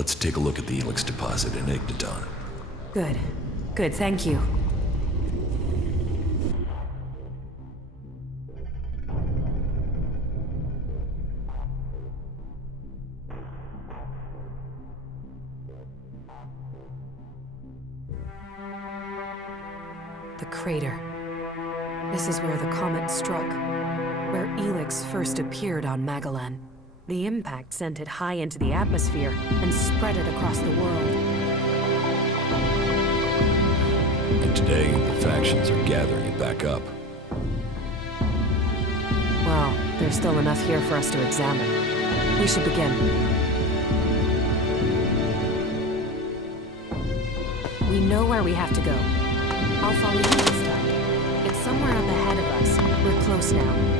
Let's take a look at the ELEX deposit in Igniton. Good. Good, thank you. The crater. This is where the comet struck, where ELEX first appeared on Magellan. The impact sent it high into the atmosphere and spread it across the world. And today, the factions are gathering it back up. Well, there's still enough here for us to examine. We should begin. We know where we have to go. I'll follow you this time. It's somewhere up ahead of us. We're close now.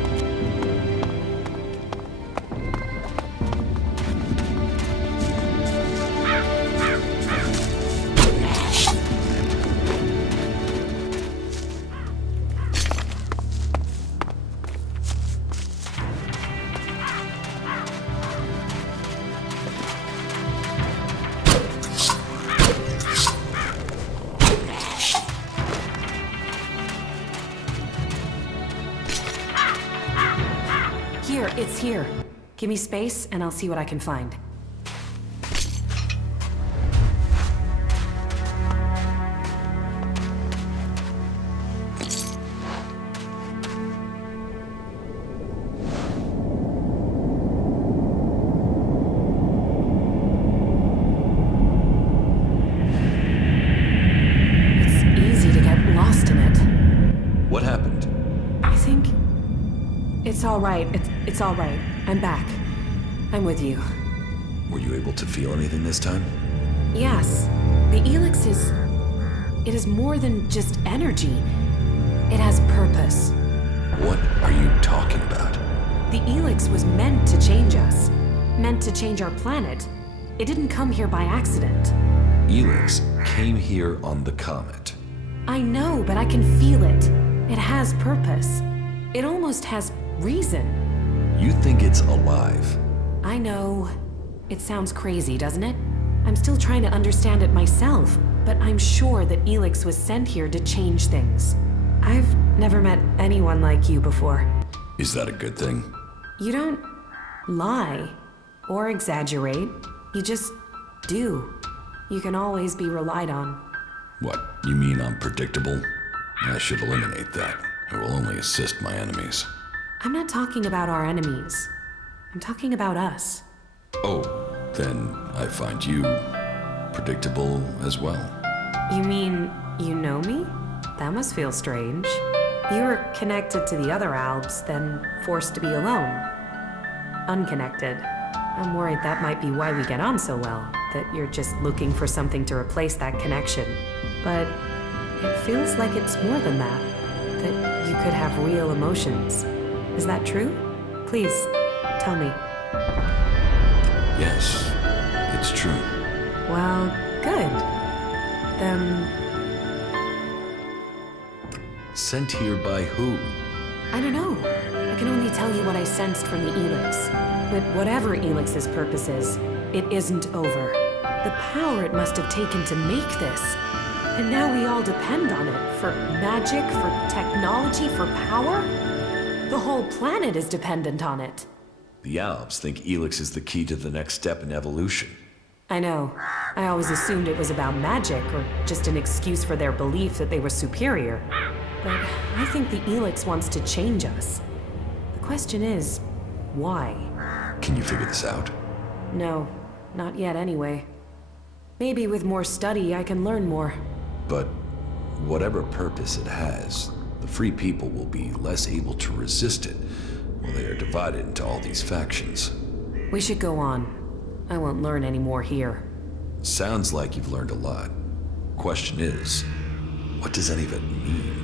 It's here. Give me space, and I'll see what I can find. It's easy to get lost in it. What happened? I think... It's all right. It's all right. I'm back. I'm with you. Were you able to feel anything this time? Yes. The ELEX is... It is more than just energy. It has purpose. What are you talking about? The ELEX was meant to change us. Meant to change our planet. It didn't come here by accident. ELEX came here on the comet. I know, but I can feel it. It has purpose. It almost has reason. You think it's alive? I know. It sounds crazy, doesn't it? I'm still trying to understand it myself, but I'm sure that ELEX was sent here to change things. I've never met anyone like you before. Is that a good thing? You don't lie or exaggerate. You just do. You can always be relied on. What, you mean I'm predictable? I should eliminate that. I will only assist my enemies. I'm not talking about our enemies. I'm talking about us. Oh, then I find you predictable as well. You mean you know me? That must feel strange. You were connected to the other Albs, then forced to be alone. Unconnected. I'm worried that might be why we get on so well, that you're just looking for something to replace that connection. But it feels like it's more than that. That you could have real emotions. Is that true? Please, tell me. Yes, it's true. Well, good. Then... Sent here by who? I don't know. I can only tell you what I sensed from the ELEX. But whatever ELEX's purpose is, it isn't over. The power it must have taken to make this. And now we all depend on it. For magic, for technology, for power? The whole planet is dependent on it. The Albs think ELEX is the key to the next step in evolution. I know. I always assumed it was about magic, or just an excuse for their belief that they were superior. But I think the ELEX wants to change us. The question is, why? Can you figure this out? No, not yet anyway. Maybe with more study I can learn more. But whatever purpose it has, the free people will be less able to resist it while they are divided into all these factions. We should go on. I won't learn any more here. Sounds like you've learned a lot. Question is, what does any of it mean?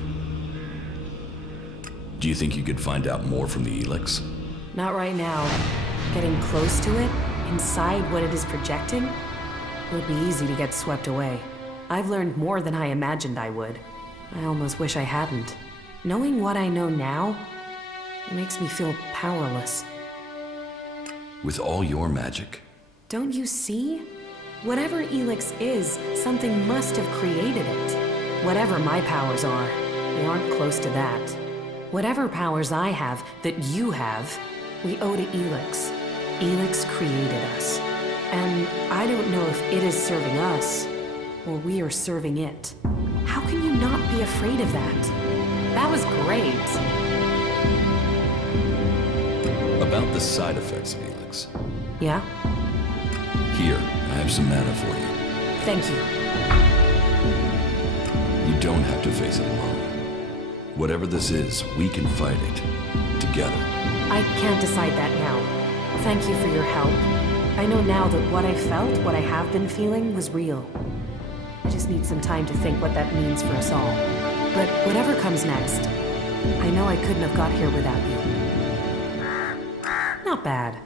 Do you think you could find out more from the ELEX? Not right now. Getting close to it, inside what it is projecting, it would be easy to get swept away. I've learned more than I imagined I would. I almost wish I hadn't. Knowing what I know now, it makes me feel powerless. With all your magic? Don't you see? Whatever ELEX is, something must have created it. Whatever my powers are, they aren't close to that. Whatever powers I have that you have, we owe to ELEX. ELEX created us. And I don't know if it is serving us, or we are serving it. How can you not be afraid of that? That was great. About the side effects of ELEX. Yeah? Here, I have some mana for you. Thank you. You don't have to face it alone. Whatever this is, we can fight it. Together. I can't decide that now. Thank you for your help. I know now that what I felt, what I have been feeling, was real. I just need some time to think what that means for us all. But whatever comes next, I know I couldn't have got here without you. Not bad.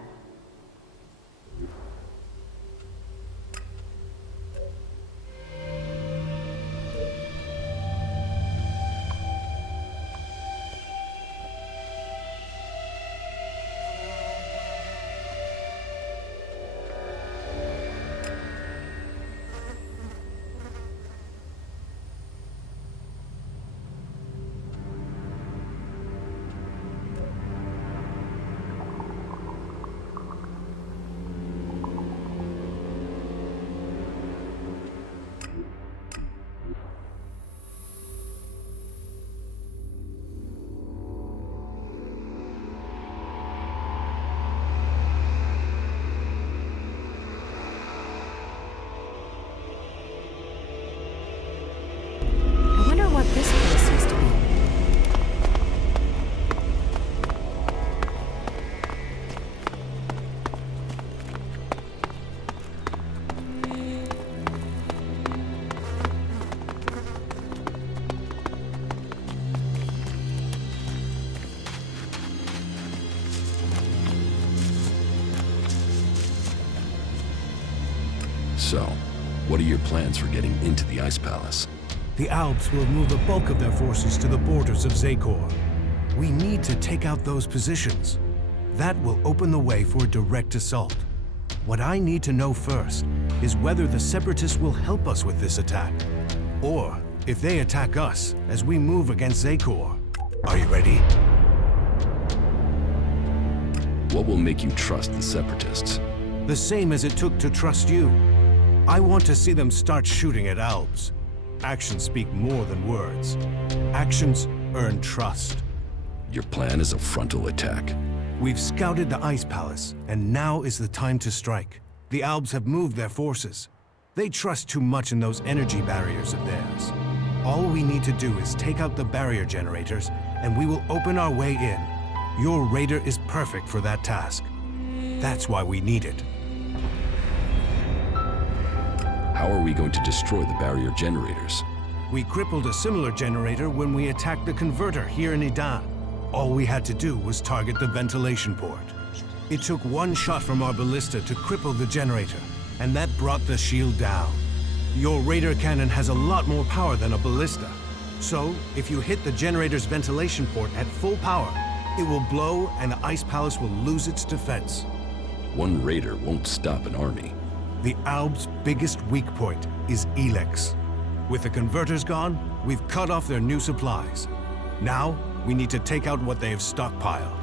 What this place used to be. So, what are your plans for getting into the Ice Palace? The Alps will move the bulk of their forces to the borders of Zakor. We need to take out those positions. That will open the way for a direct assault. What I need to know first is whether the Separatists will help us with this attack, or if they attack us as we move against Zakor. Are you ready? What will make you trust the Separatists? The same as it took to trust you. I want to see them start shooting at Alps. Actions speak more than words. Actions earn trust. Your plan is a frontal attack. We've scouted the Ice Palace, and now is the time to strike. The Albs have moved their forces. They trust too much in those energy barriers of theirs. All we need to do is take out the barrier generators, and we will open our way in. Your raider is perfect for that task. That's why we need it. How are we going to destroy the barrier generators? We crippled a similar generator when we attacked the converter here in Idan. All we had to do was target the ventilation port. It took one shot from our ballista to cripple the generator, and that brought the shield down. Your radar cannon has a lot more power than a ballista. So, if you hit the generator's ventilation port at full power, it will blow and the Ice Palace will lose its defense. One raider won't stop an army. The Alb's biggest weak point is ELEX. With the converters gone, we've cut off their new supplies. Now, we need to take out what they have stockpiled.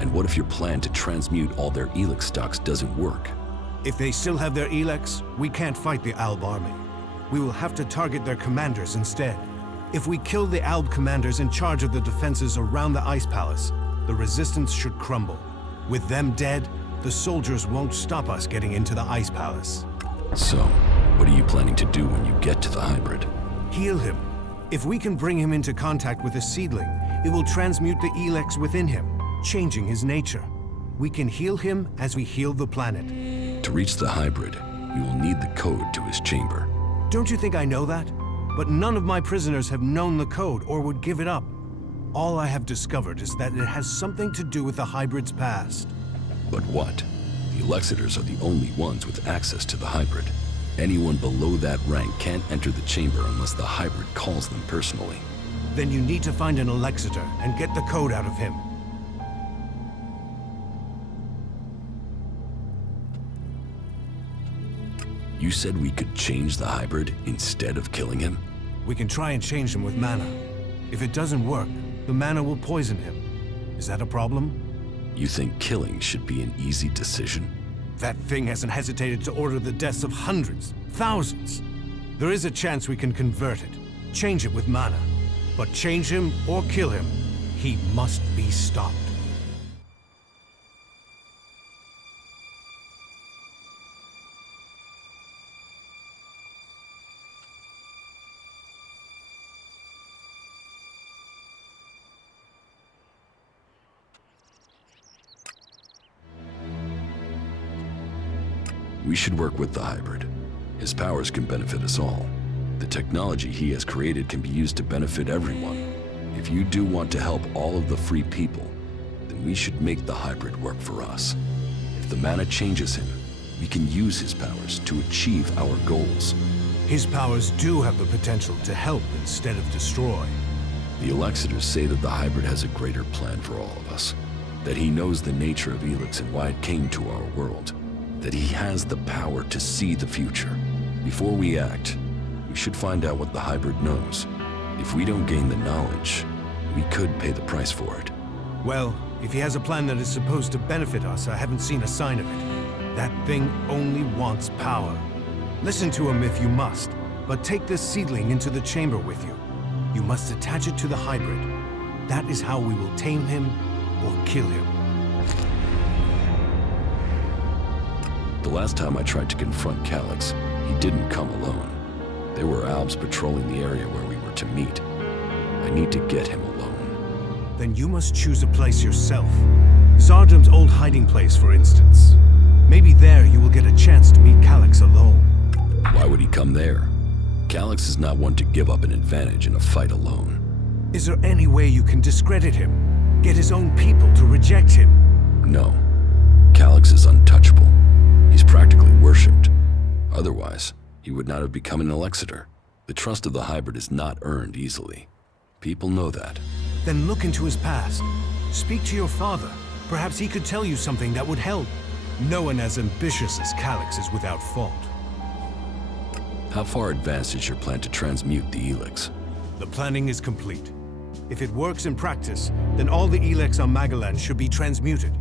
And what if your plan to transmute all their ELEX stocks doesn't work? If they still have their ELEX, we can't fight the Alb army. We will have to target their commanders instead. If we kill the Alb commanders in charge of the defenses around the Ice Palace, the resistance should crumble. With them dead, the soldiers won't stop us getting into the Ice Palace. So, what are you planning to do when you get to the hybrid? Heal him. If we can bring him into contact with a seedling, it will transmute the ELEX within him, changing his nature. We can heal him as we heal the planet. To reach the hybrid, we will need the code to his chamber. Don't you think I know that? But none of my prisoners have known the code or would give it up. All I have discovered is that it has something to do with the hybrid's past. But what? The Elexitors are the only ones with access to the hybrid. Anyone below that rank can't enter the chamber unless the hybrid calls them personally. Then you need to find an Elexitor and get the code out of him. You said we could change the hybrid instead of killing him? We can try and change him with mana. If it doesn't work, the mana will poison him. Is that a problem? You think killing should be an easy decision? That thing hasn't hesitated to order the deaths of hundreds, thousands. There is a chance we can convert it, change it with mana. But change him or kill him, he must be stopped. We should work with the hybrid. His powers can benefit us all. The technology he has created can be used to benefit everyone. If you do want to help all of the free people, then we should make the hybrid work for us. If the mana changes him, we can use his powers to achieve our goals. His powers do have the potential to help instead of destroy. The Elexiters say that the hybrid has a greater plan for all of us. That he knows the nature of ELEX and why it came to our world. That he has the power to see the future. Before we act, we should find out what the hybrid knows. If we don't gain the knowledge, we could pay the price for it. Well, if he has a plan that is supposed to benefit us, I haven't seen a sign of it. That thing only wants power. Listen to him if you must, but take this seedling into the chamber with you. You must attach it to the hybrid. That is how we will tame him or kill him. The last time I tried to confront Calyx, he didn't come alone. There were Albs patrolling the area where we were to meet. I need to get him alone. Then you must choose a place yourself. Zardam's old hiding place, for instance. Maybe there you will get a chance to meet Calyx alone. Why would he come there? Calyx is not one to give up an advantage in a fight alone. Is there any way you can discredit him? Get his own people to reject him? No. Calyx is untouchable. He's practically worshipped. Otherwise, he would not have become an Elexiter. The trust of the hybrid is not earned easily. People know that. Then look into his past. Speak to your father. Perhaps he could tell you something that would help. No one as ambitious as Calyx is without fault. How far advanced is your plan to transmute the ELEX? The planning is complete. If it works in practice, then all the ELEX on Magaland should be transmuted.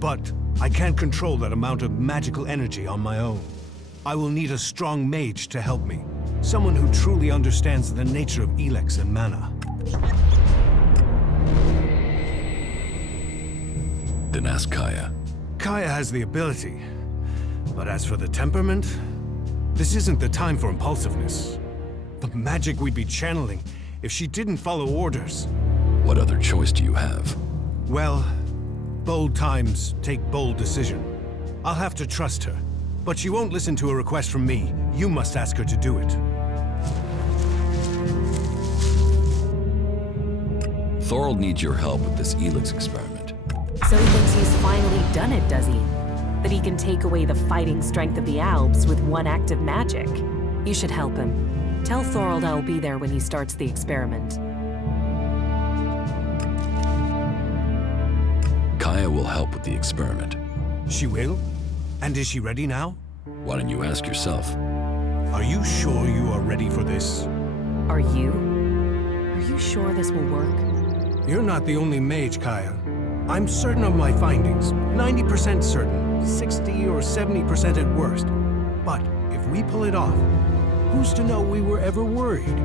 But I can't control that amount of magical energy on my own. I will need a strong mage to help me. Someone who truly understands the nature of ELEX and mana. Then ask Kaya. Kaya has the ability. But as for the temperament, this isn't the time for impulsiveness. The magic we'd be channeling if she didn't follow orders. What other choice do you have? Well, bold times take bold decision. I'll have to trust her. But she won't listen to a request from me. You must ask her to do it. Thorold needs your help with this ELEX experiment. So he thinks he's finally done it, does he? That he can take away the fighting strength of the Albs with one act of magic. You should help him. Tell Thorold I'll be there when he starts the experiment. Kaya will help with the experiment. She will? And is she ready now? Why don't you ask yourself? Are you sure you are ready for this? Are you? Are you sure this will work? You're not the only mage, Kaya. I'm certain of my findings. 90% certain. 60 or 70% at worst. But if we pull it off, who's to know we were ever worried?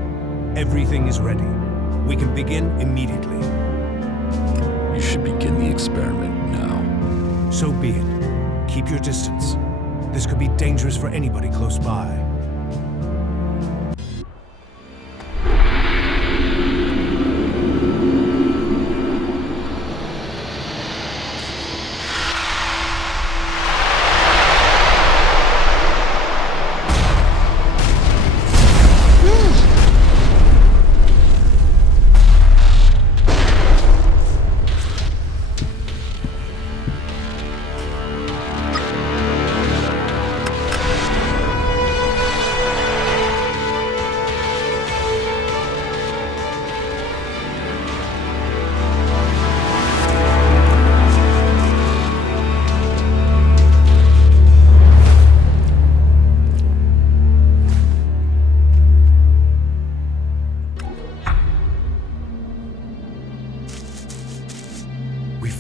Everything is ready. We can begin immediately. You should begin the experiment now. So be it. Keep your distance. This could be dangerous for anybody close by.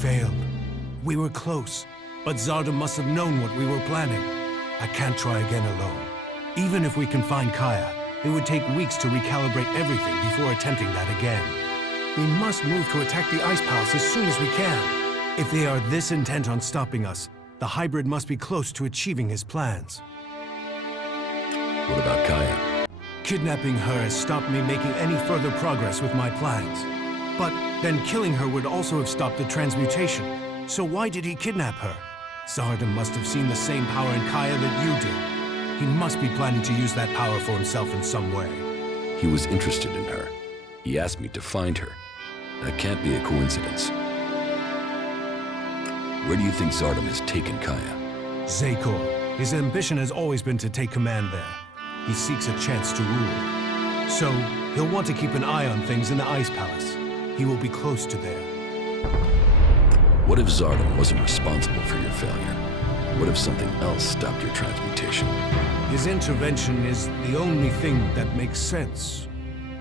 failed. We were close, but Zarda must have known what we were planning. I can't try again alone. Even if we can find Kaya, it would take weeks to recalibrate everything before attempting that again. We must move to attack the Ice Palace as soon as we can. If they are this intent on stopping us, the hybrid must be close to achieving his plans. What about Kaya? Kidnapping her has stopped me making any further progress with my plans. But then killing her would also have stopped the transmutation. So why did he kidnap her? Zarda must have seen the same power in Kaya that you did. He must be planning to use that power for himself in some way. He was interested in her. He asked me to find her. That can't be a coincidence. Where do you think Zardom has taken Kaya? Zekor. His ambition has always been to take command there. He seeks a chance to rule. So, he'll want to keep an eye on things in the Ice Palace. He will be close to there. What if Zardom wasn't responsible for your failure? What if something else stopped your transmutation? His intervention is the only thing that makes sense.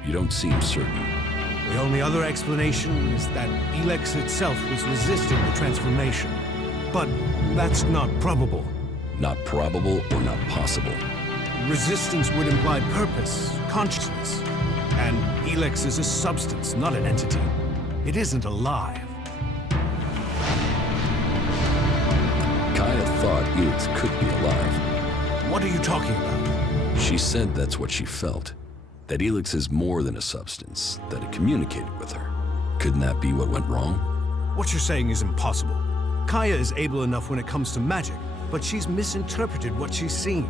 You don't seem certain. The only other explanation is that ELEX itself was resisting the transformation. But that's not probable. Not probable or not possible? Resistance would imply purpose, consciousness. And ELEX is a substance, not an entity. It isn't alive. Kaya thought ELEX could be alive. What are you talking about? She said that's what she felt. That ELEX is more than a substance, that it communicated with her. Couldn't that be what went wrong? What you're saying is impossible. Kaya is able enough when it comes to magic, but she's misinterpreted what she's seen.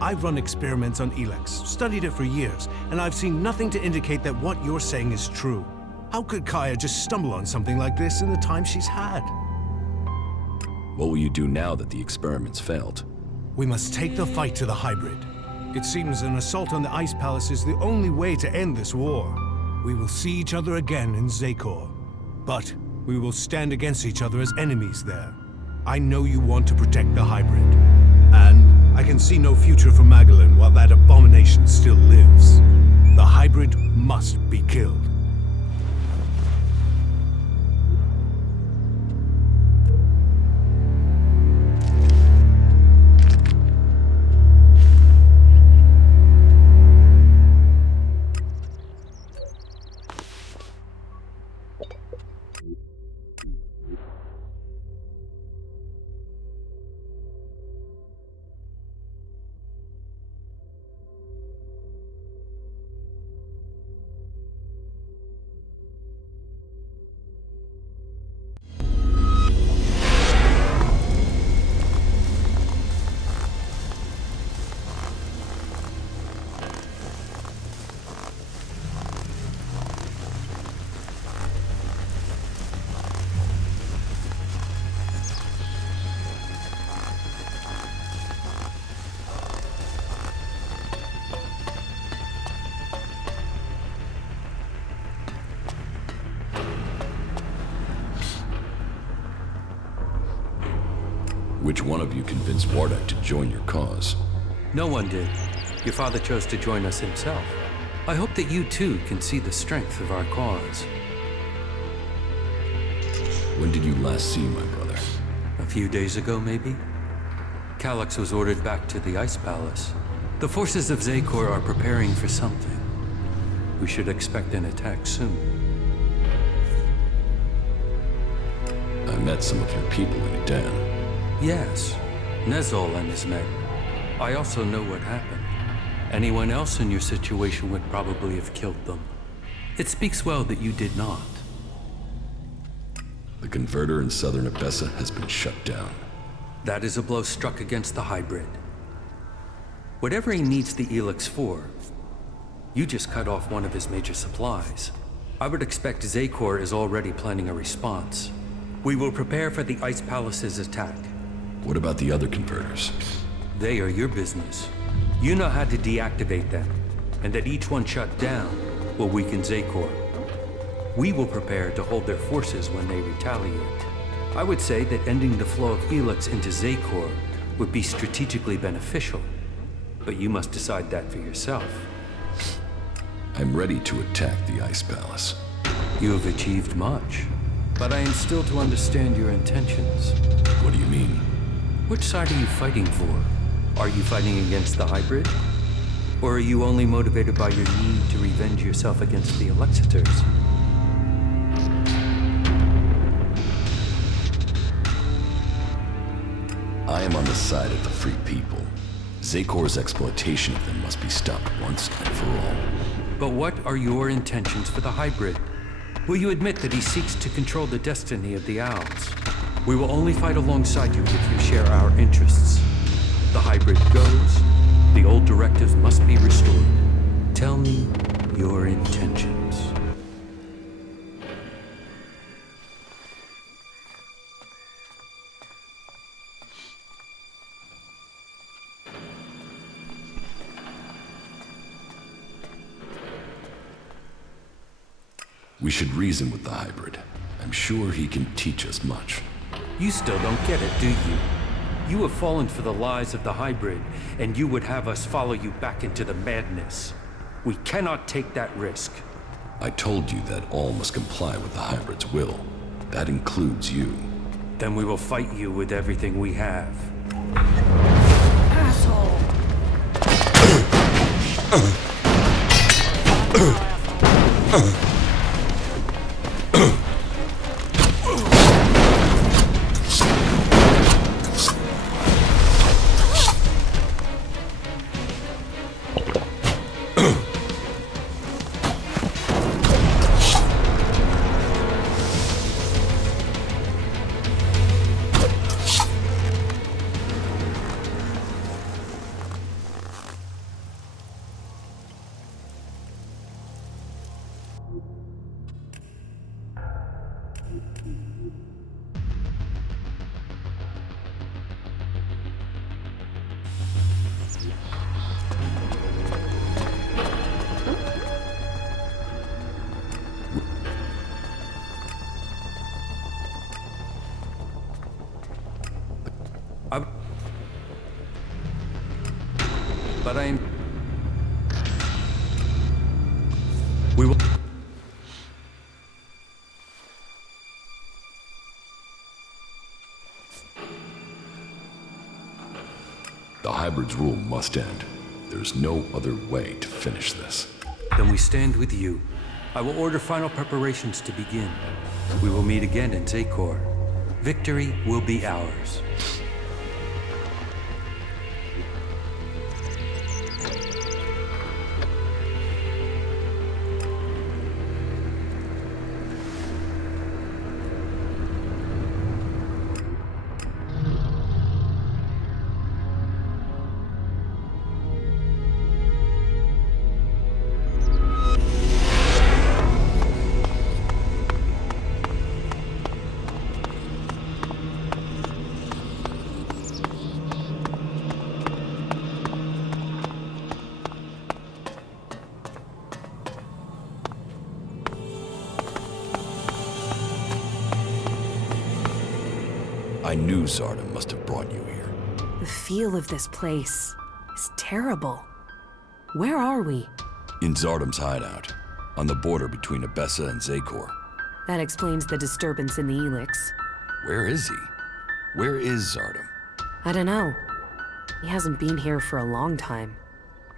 I've run experiments on ELEX, studied it for years, and I've seen nothing to indicate that what you're saying is true. How could Kaya just stumble on something like this in the time she's had? What will you do now that the experiments failed? We must take the fight to the hybrid. It seems an assault on the Ice Palace is the only way to end this war. We will see each other again in Zekor. But we will stand against each other as enemies there. I know you want to protect the hybrid. And I can see no future for Magdalene while that abomination still lives. The hybrid must be killed. Which one of you convinced Wardak to join your cause? No one did. Your father chose to join us himself. I hope that you too can see the strength of our cause. When did you last see my brother? A few days ago, maybe? Calyx was ordered back to the Ice Palace. The forces of Zekor are preparing for something. We should expect an attack soon. I met some of your people in Edan. Yes, Nezol and his men. I also know what happened. Anyone else in your situation would probably have killed them. It speaks well that you did not. The converter in southern Abessa has been shut down. That is a blow struck against the hybrid. Whatever he needs the ELEX for, you just cut off one of his major supplies. I would expect Zekor is already planning a response. We will prepare for the Ice Palace's attack. What about the other converters? They are your business. You know how to deactivate them, and that each one shut down will weaken Zekor. We will prepare to hold their forces when they retaliate. I would say that ending the flow of ELEX into Zekor would be strategically beneficial, but you must decide that for yourself. I'm ready to attack the Ice Palace. You have achieved much. But I am still to understand your intentions. What do you mean? Which side are you fighting for? Are you fighting against the hybrid? Or are you only motivated by your need to revenge yourself against the Alexiters? I am on the side of the free people. Zakor's exploitation of them must be stopped once and for all. But what are your intentions for the hybrid? Will you admit that he seeks to control the destiny of the Owls? We will only fight alongside you if you share our interests. The hybrid goes, the old directives must be restored. Tell me your intentions. We should reason with the hybrid. I'm sure he can teach us much. You still don't get it, do you? You have fallen for the lies of the hybrid, and you would have us follow you back into the madness. We cannot take that risk. I told you that all must comply with the hybrid's will. That includes you. Then we will fight you with everything we have. Asshole! But we will... The hybrid's rule must end. There's no other way to finish this. Then we stand with you. I will order final preparations to begin. We will meet again in Zakor. Victory will be ours. I knew Zardom must have brought you here. The feel of this place is terrible. Where are we? In Zardom's hideout, on the border between Abessa and Zakor. That explains the disturbance in the ELEX. Where is he? Where is Zardom? I don't know. He hasn't been here for a long time.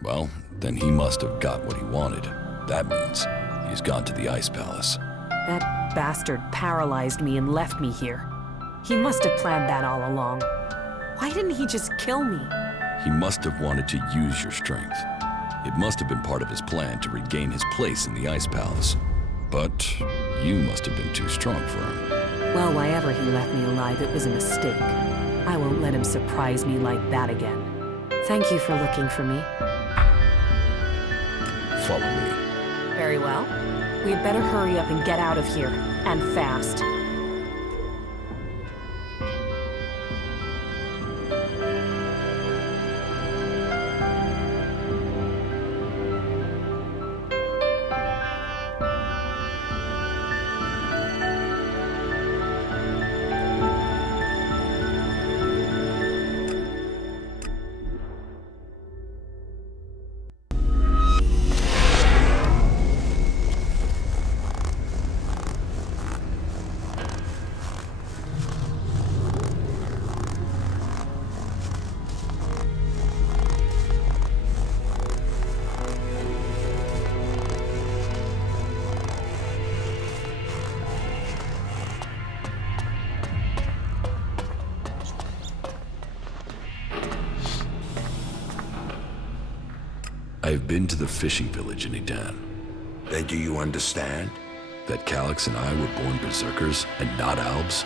Well, then he must have got what he wanted. That means he's gone to the Ice Palace. That bastard paralyzed me and left me here. He must have planned that all along. Why didn't he just kill me? He must have wanted to use your strength. It must have been part of his plan to regain his place in the Ice Palace. But you must have been too strong for him. Well, why ever he left me alive, it was a mistake. I won't let him surprise me like that again. Thank you for looking for me. Follow me. Very well. We'd better hurry up and get out of here, and fast. I've been to the fishing village in Edan. Then do you understand? That Calyx and I were born berserkers and not Albs?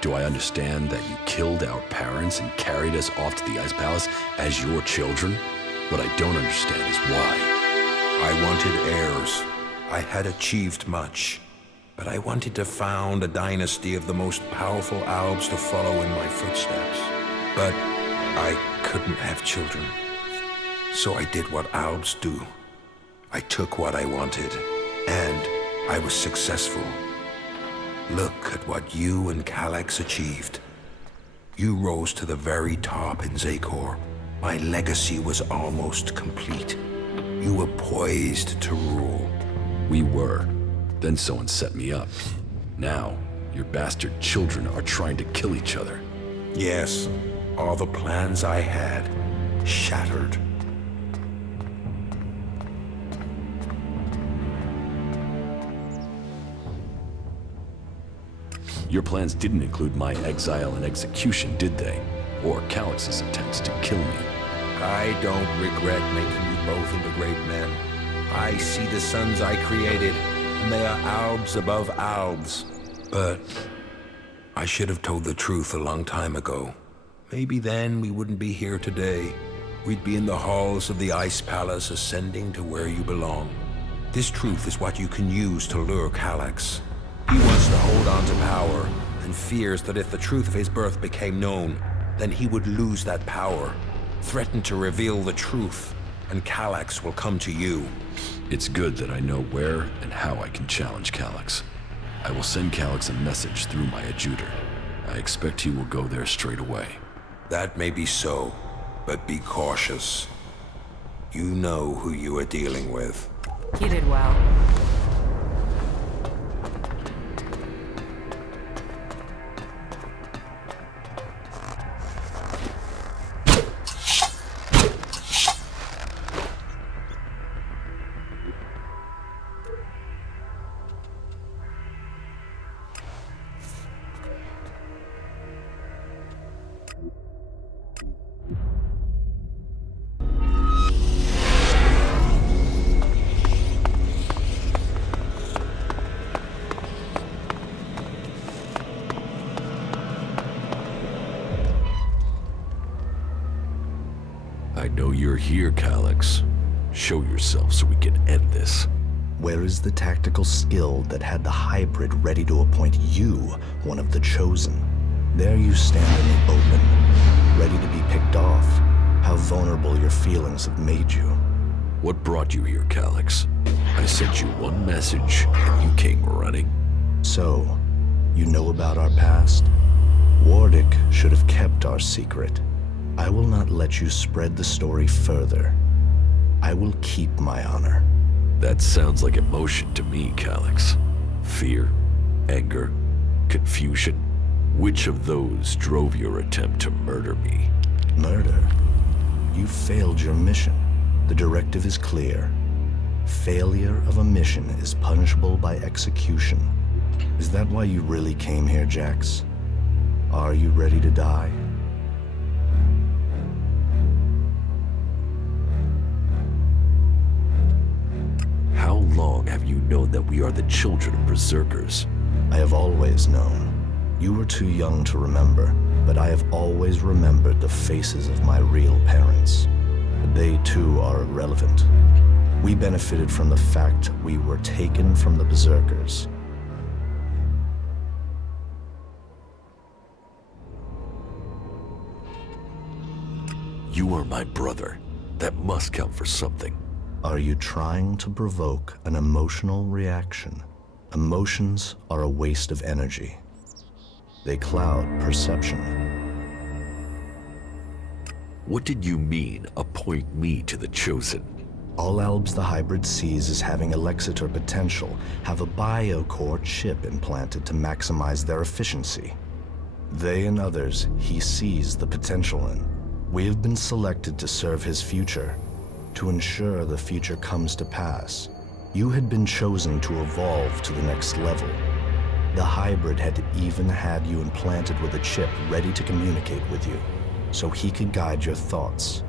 Do I understand that you killed our parents and carried us off to the Ice Palace as your children? What I don't understand is why. I wanted heirs. I had achieved much. But I wanted to found a dynasty of the most powerful Albs to follow in my footsteps. But I couldn't have children. So I did what Albs do. I took what I wanted, and I was successful. Look at what you and Calyx achieved. You rose to the very top in Zakor. My legacy was almost complete. You were poised to rule. We were. Then someone set me up. Now, your bastard children are trying to kill each other. Yes, all the plans I had shattered. Your plans didn't include my exile and execution, did they? Or Calyx's attempts to kill me? I don't regret making you both into great men. I see the sons I created, and they are Albs above Albs. But I should have told the truth a long time ago. Maybe then we wouldn't be here today. We'd be in the halls of the Ice Palace, ascending to where you belong. This truth is what you can use to lure Calyx. He wants to hold on to power, and fears that if the truth of his birth became known, then he would lose that power. Threaten to reveal the truth, and Calyx will come to you. It's good that I know where and how I can challenge Calyx. I will send Calyx a message through my adjutor. I expect he will go there straight away. That may be so, but be cautious. You know who you are dealing with. You did well. I know you're here, Calyx. Show yourself so we can end this. Where is the tactical skill that had the hybrid ready to appoint you one of the chosen? There you stand in the open, ready to be picked off. How vulnerable your feelings have made you. What brought you here, Calyx? I sent you one message, and you came running. So, you know about our past? Wardic should have kept our secret. I will not let you spread the story further. I will keep my honor. That sounds like emotion to me, Calyx. Fear, anger, confusion. Which of those drove your attempt to murder me? Murder? You failed your mission. The directive is clear. Failure of a mission is punishable by execution. Is that why you really came here, Jax? Are you ready to die? How long have you known that we are the children of berserkers? I have always known. You were too young to remember, but I have always remembered the faces of my real parents. They too are irrelevant. We benefited from the fact we were taken from the berserkers. You are my brother. That must count for something. Are you trying to provoke an emotional reaction? Emotions are a waste of energy. They cloud perception. What did you mean, appoint me to the Chosen? All Albs the hybrid sees as having Elexitor potential have a biocore chip implanted to maximize their efficiency. They and others he sees the potential in. We have been selected to serve his future, to ensure the future comes to pass. You had been chosen to evolve to the next level. The hybrid had even had you implanted with a chip ready to communicate with you, so he could guide your thoughts.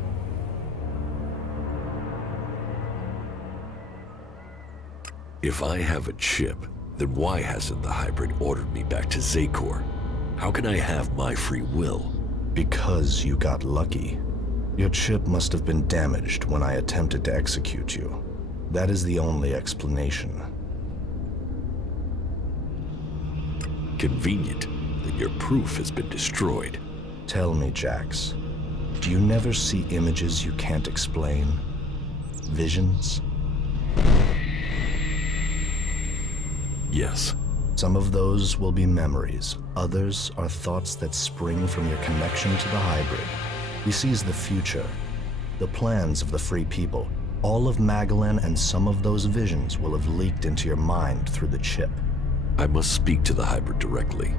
If I have a chip, then why hasn't the hybrid ordered me back to Zakor? How can I have my free will? Because you got lucky. Your chip must have been damaged when I attempted to execute you. That is the only explanation. Convenient that your proof has been destroyed. Tell me, Jax, do you never see images you can't explain? Visions? Yes. Some of those will be memories. Others are thoughts that spring from your connection to the hybrid. He sees the future, the plans of the free people. All of Magalan and some of those visions will have leaked into your mind through the chip. I must speak to the hybrid directly.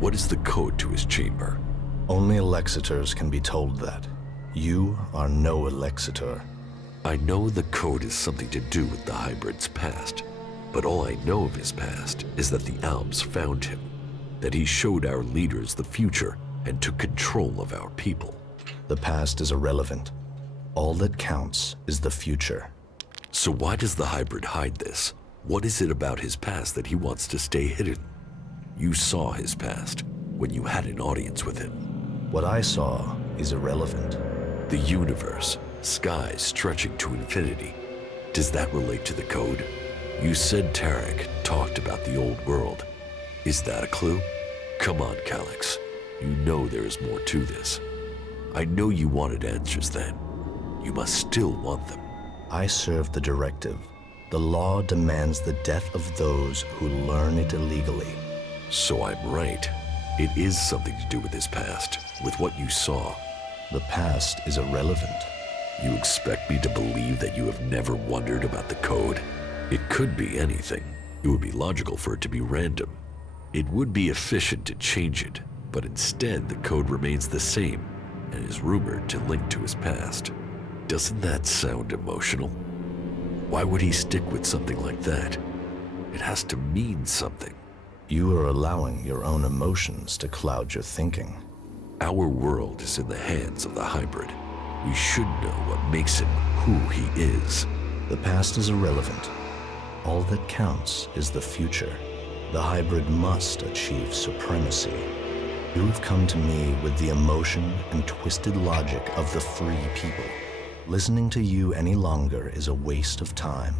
What is the code to his chamber? Only Alexitors can be told that. You are no Alexitor. I know the code is something to do with the hybrid's past, but all I know of his past is that the Albs found him, that he showed our leaders the future and took control of our people. The past is irrelevant. All that counts is the future. So why does the hybrid hide this? What is it about his past that he wants to stay hidden? You saw his past when you had an audience with him. What I saw is irrelevant. The universe, skies stretching to infinity. Does that relate to the code? You said Tarek talked about the old world. Is that a clue? Come on, Calyx. You know there is more to this. I know you wanted answers then. You must still want them. I serve the directive. The law demands the death of those who learn it illegally. So I'm right. It is something to do with his past, with what you saw. The past is irrelevant. You expect me to believe that you have never wondered about the code? It could be anything. It would be logical for it to be random. It would be efficient to change it, but instead the code remains the same and is rumored to link to his past. Doesn't that sound emotional? Why would he stick with something like that? It has to mean something. You are allowing your own emotions to cloud your thinking. Our world is in the hands of the hybrid. We should know what makes him who he is. The past is irrelevant. All that counts is the future. The hybrid must achieve supremacy. You have come to me with the emotion and twisted logic of the free people. Listening to you any longer is a waste of time.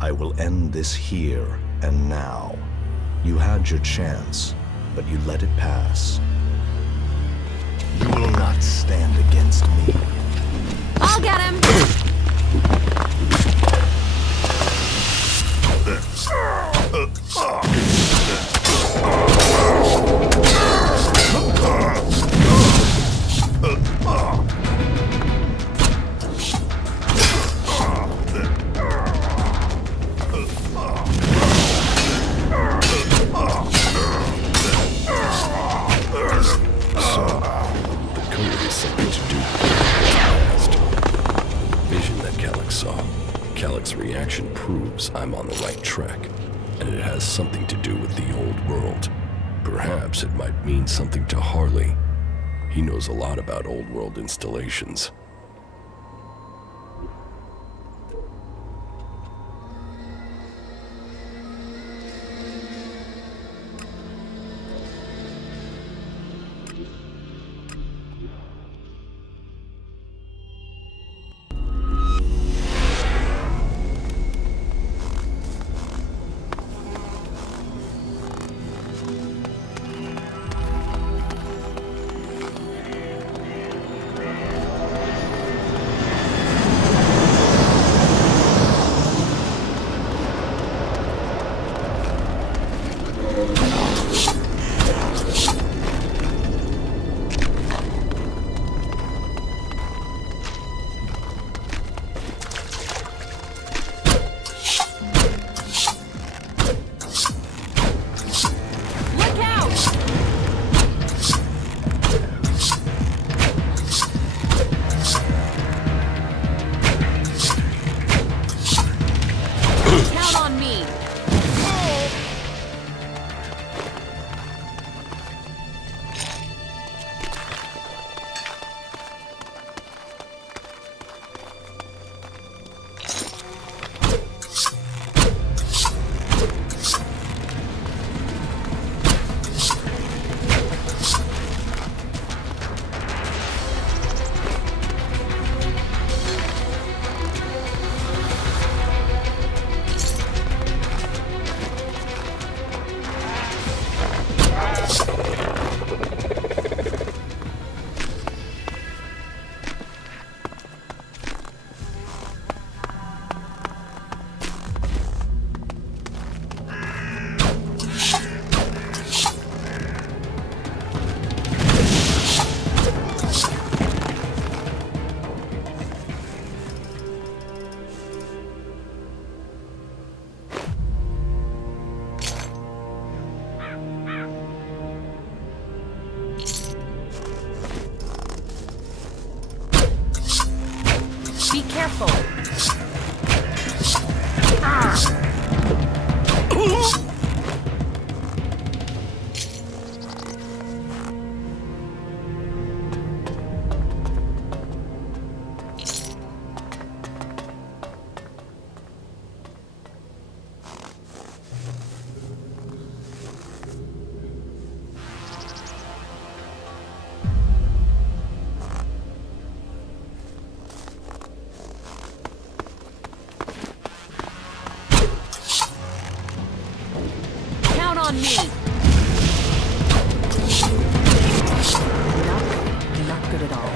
I will end this here and now. You had your chance, but you let it pass. You will not stand against me. I'll get him! Reaction proves I'm on the right track, and it has something to do with the old world. Perhaps it might mean something to Harley. He knows a lot about old world installations. careful. On me. Not good at all.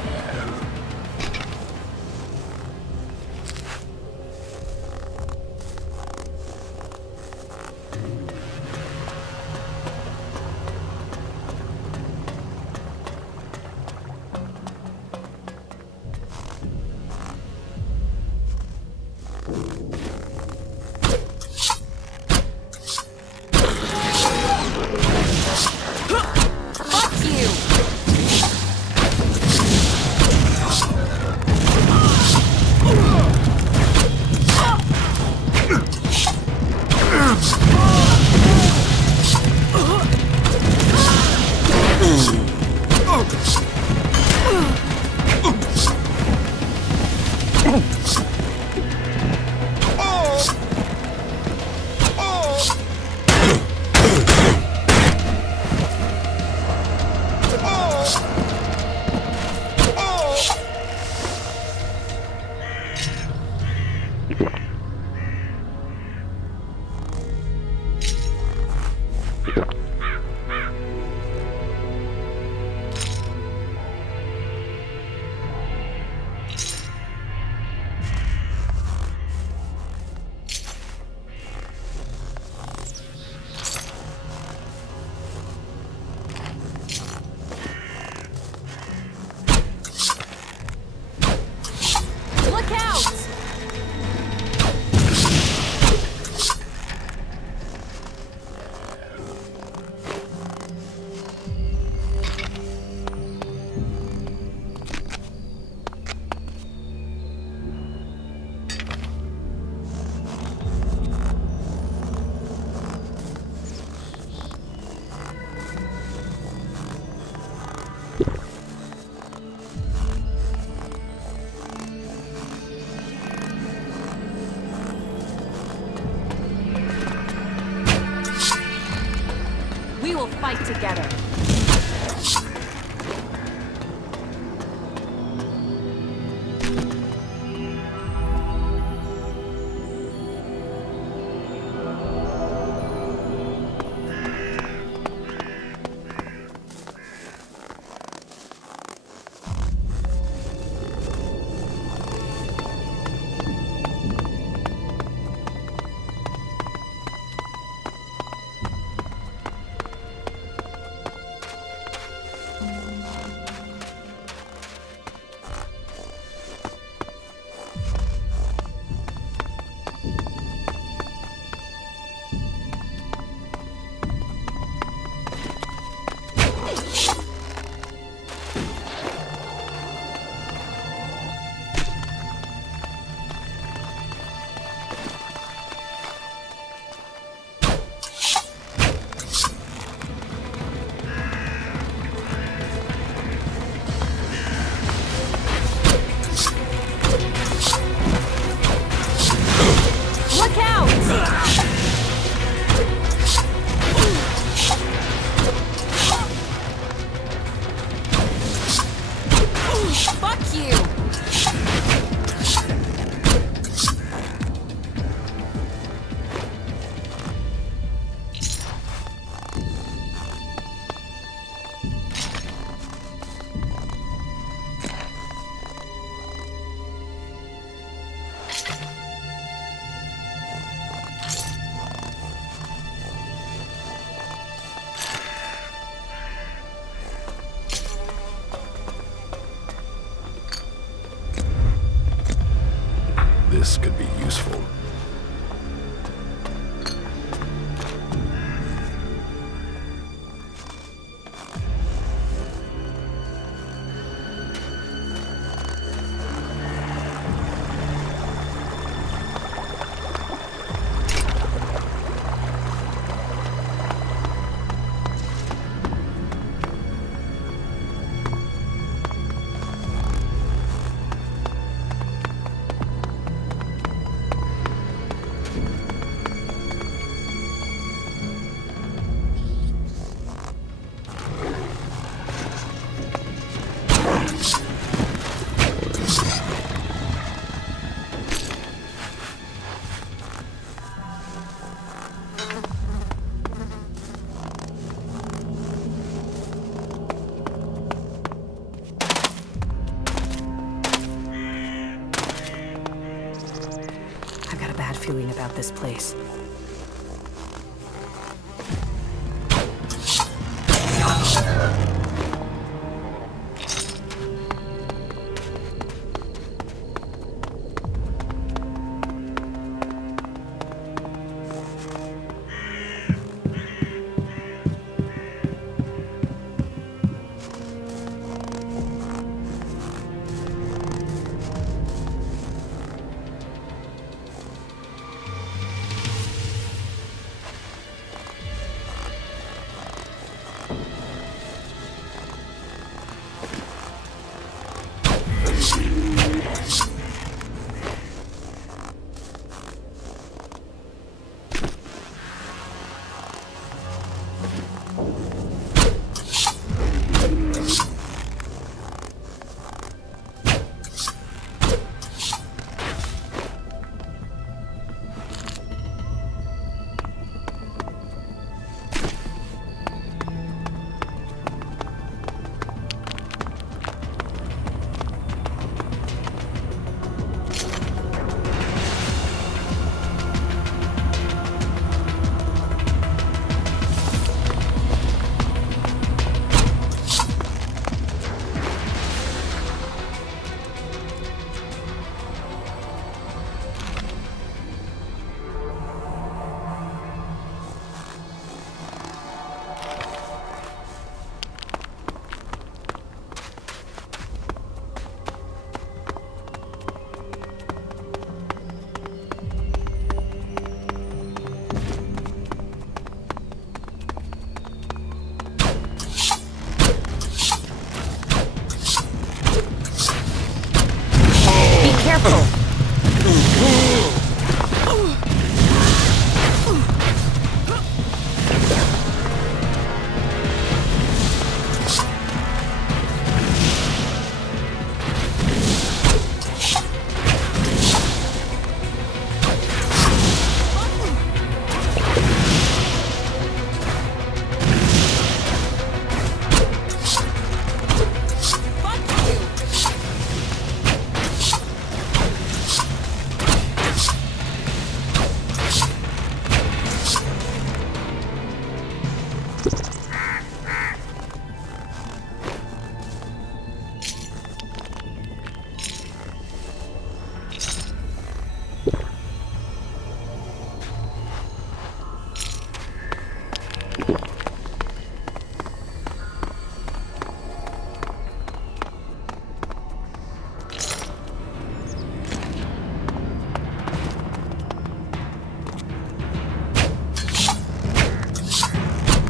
We will fight together. This could be useful. this place.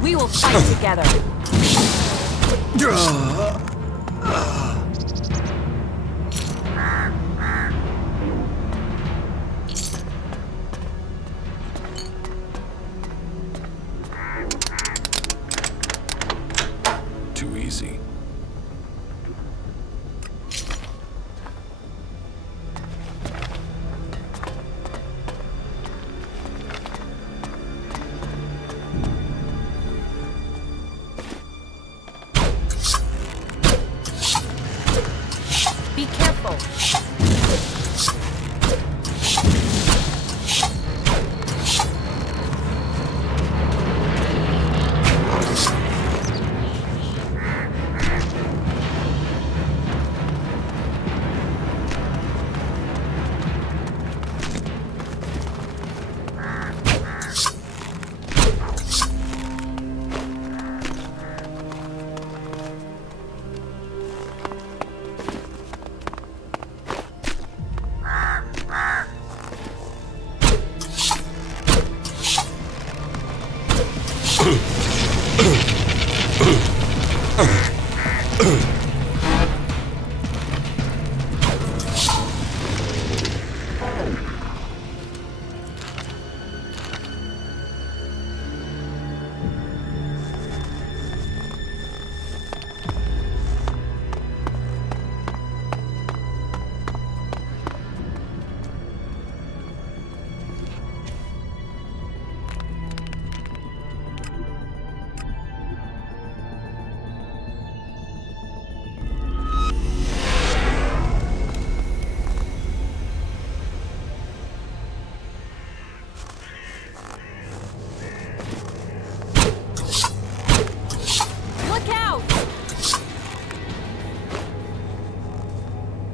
We will fight together. Too easy. Be careful.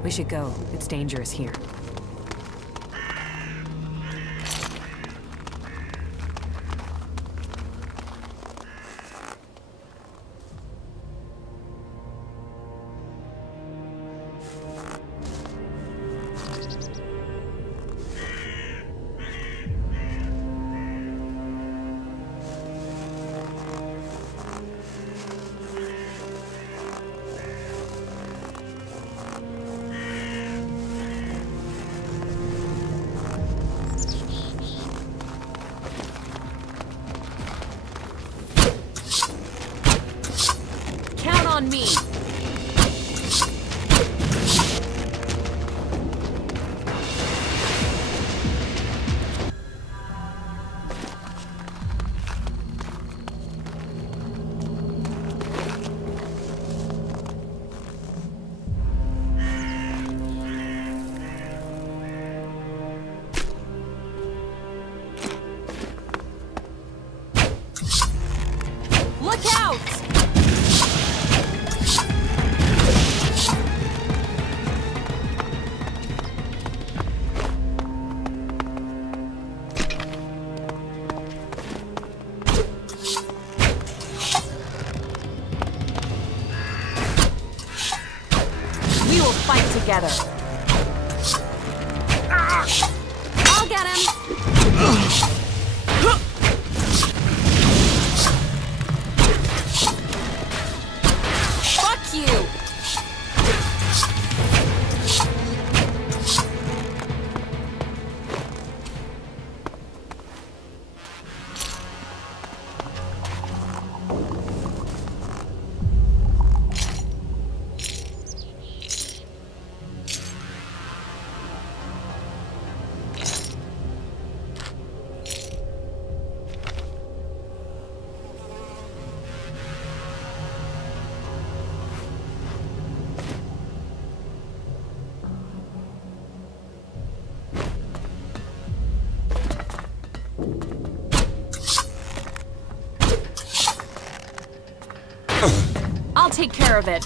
We should go. It's dangerous here. On me. Look out! We will fight together. I'll get him. Fuck you. I'll take care of it.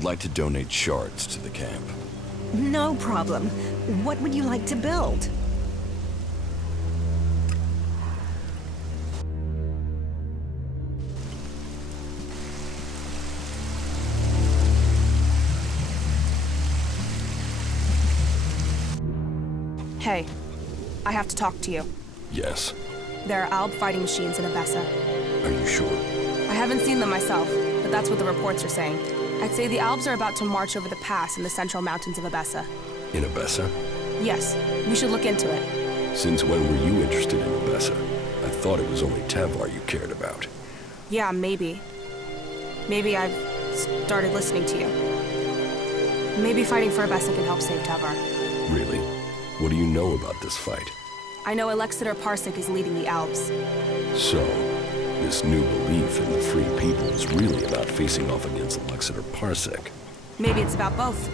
would like to donate shards to the camp. No problem. What would you like to build? Hey, I have to talk to you. Yes. There are Alb fighting machines in Abessa. Are you sure? I haven't seen them myself, but that's what the reports are saying. I'd say the Albs are about to march over the pass in the central mountains of Abessa. In Abessa? Yes, we should look into it. Since when were you interested in Abessa? I thought it was only Tavar you cared about. Yeah, maybe. Maybe I've started listening to you. Maybe fighting for Abessa can help save Tavar. Really? What do you know about this fight? I know Alexander Parsec is leading the Albs. So, this new belief in the free people is really about facing off against Alexander Parsec. Maybe it's about both.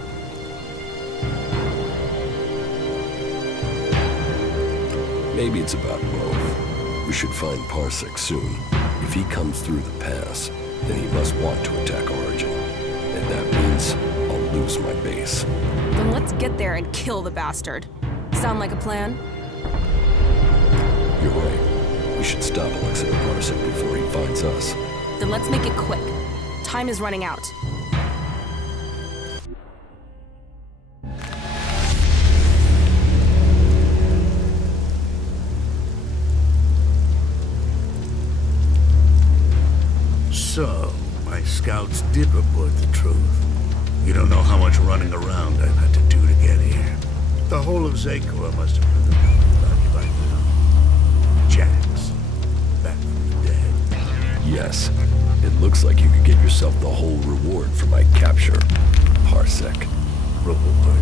Maybe it's about both. We should find Parsec soon. If he comes through the pass, then he must want to attack Origin. And that means I'll lose my base. Then let's get there and kill the bastard. Sound like a plan? You're right. We should stop Alexander Parsec before he finds us. Then let's make it quick. Time is running out. So, my scouts did report the truth. You don't know how much running around I've had to do to get here. The whole of Zakor must have heard about you by now. Jax, back from the dead. Yes. It looks like you could get yourself the whole reward for my capture, Parsec. Reward?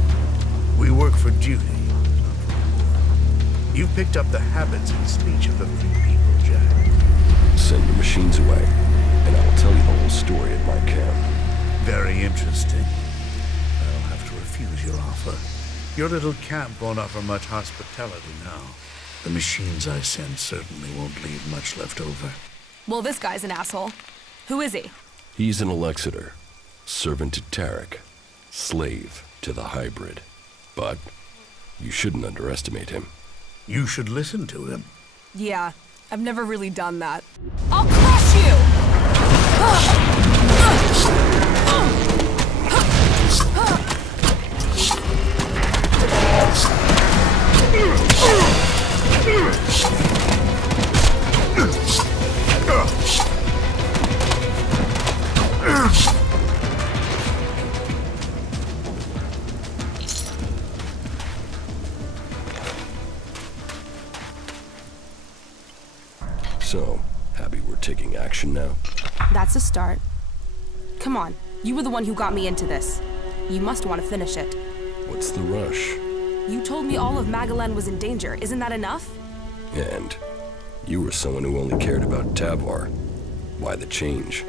We work for duty, not for reward. You've picked up the habits and speech of the free people, Jack. Send your machines away, and I will tell you the whole story at my camp. Very interesting. I'll have to refuse your offer. Your little camp won't offer much hospitality now. The machines I send certainly won't leave much left over. Well, this guy's an asshole. Who is he? He's an Alexander, servant to Tarek, slave to the hybrid. But you shouldn't underestimate him. You should listen to him. Yeah, I've never really done that. I'll crush you! So, happy we're taking action now? That's a start. Come on, you were the one who got me into this. You must want to finish it. What's the rush? You told me all of Magalan was in danger. Isn't that enough? And you were someone who only cared about Tavar. Why the change?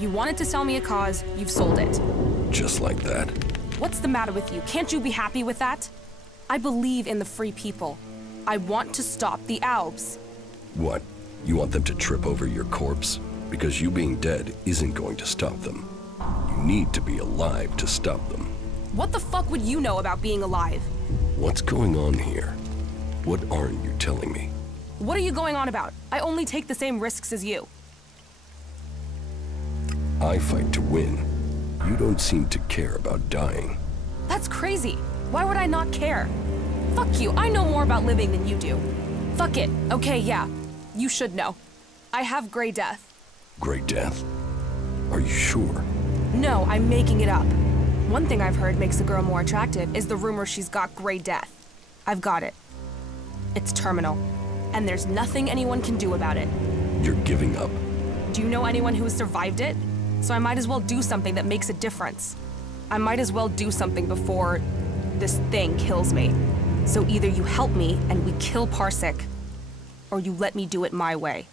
You wanted to sell me a cause, you've sold it. Just like that? What's the matter with you? Can't you be happy with that? I believe in the free people. I want to stop the Albs. What? You want them to trip over your corpse? Because you being dead isn't going to stop them. You need to be alive to stop them. What the fuck would you know about being alive? What's going on here? What aren't you telling me? What are you going on about? I only take the same risks as you. I fight to win. You don't seem to care about dying. That's crazy. Why would I not care? Fuck you, I know more about living than you do. Fuck it. Okay, yeah. You should know. I have Grey Death. Grey Death? Are you sure? No, I'm making it up. One thing I've heard makes a girl more attractive is the rumor she's got Grey Death. I've got it. It's terminal. And there's nothing anyone can do about it. You're giving up? Do you know anyone who has survived it? So I might as well do something that makes a difference. I might as well do something before this thing kills me. So either you help me and we kill Parsec, or you let me do it my way.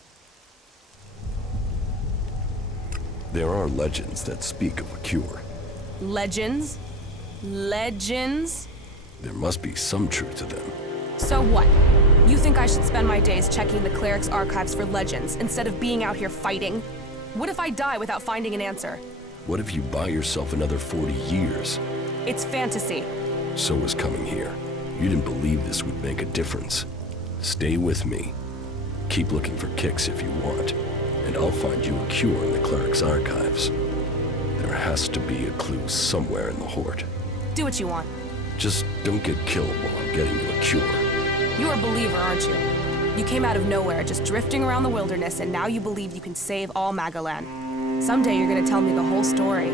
There are legends that speak of a cure. Legends? Legends? There must be some truth to them. So what? You think I should spend my days checking the cleric's archives for legends instead of being out here fighting? What if I die without finding an answer? What if you buy yourself another 40 years? It's fantasy. So was coming here. You didn't believe this would make a difference. Stay with me. Keep looking for kicks if you want, and I'll find you a cure in the cleric's archives. There has to be a clue somewhere in the Horde. Do what you want. Just don't get killed while I'm getting you a cure. You're a believer, aren't you? You came out of nowhere, just drifting around the wilderness, and now you believe you can save all Magalan. Someday you're gonna tell me the whole story.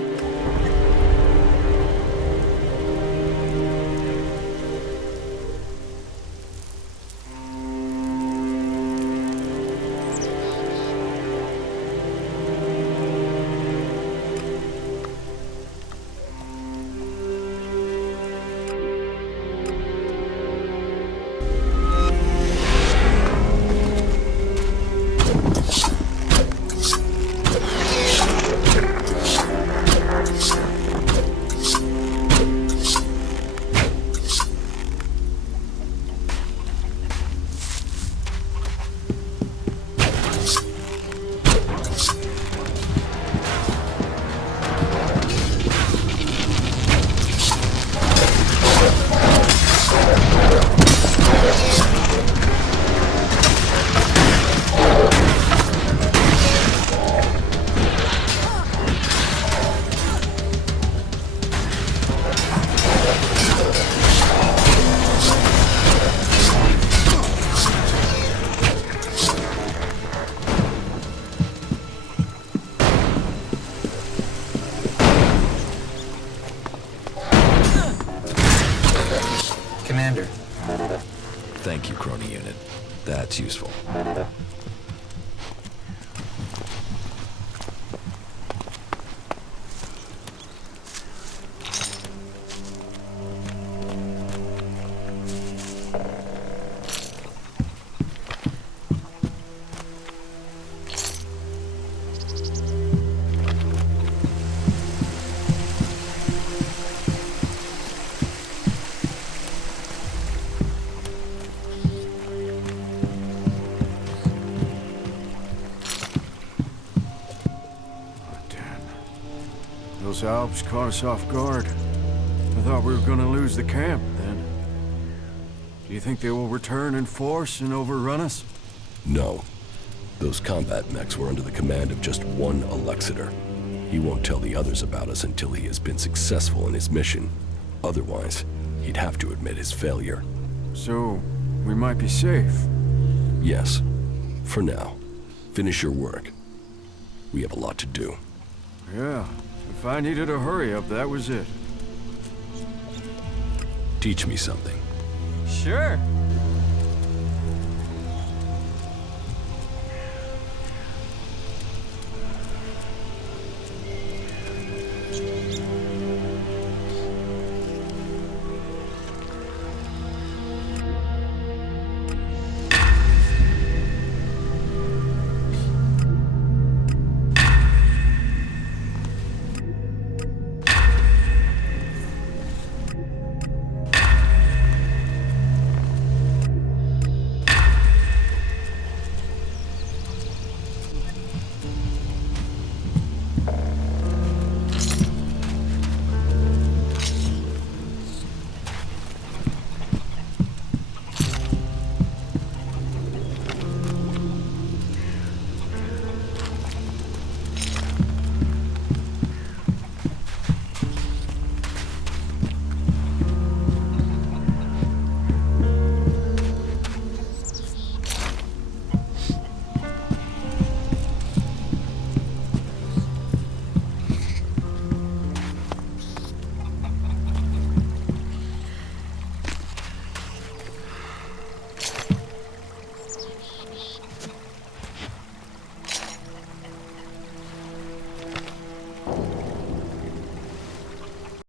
Commander. Thank you, Crony Unit. That's useful. Those Alps caught us off guard. I thought we were gonna lose the camp then. Do you think they will return in force and overrun us? No. Those combat mechs were under the command of just one Alexator. He won't tell the others about us until he has been successful in his mission. Otherwise, he'd have to admit his failure. So, we might be safe? Yes. For now. Finish your work. We have a lot to do. Yeah. If I needed a hurry up, that was it. Teach me something. Sure.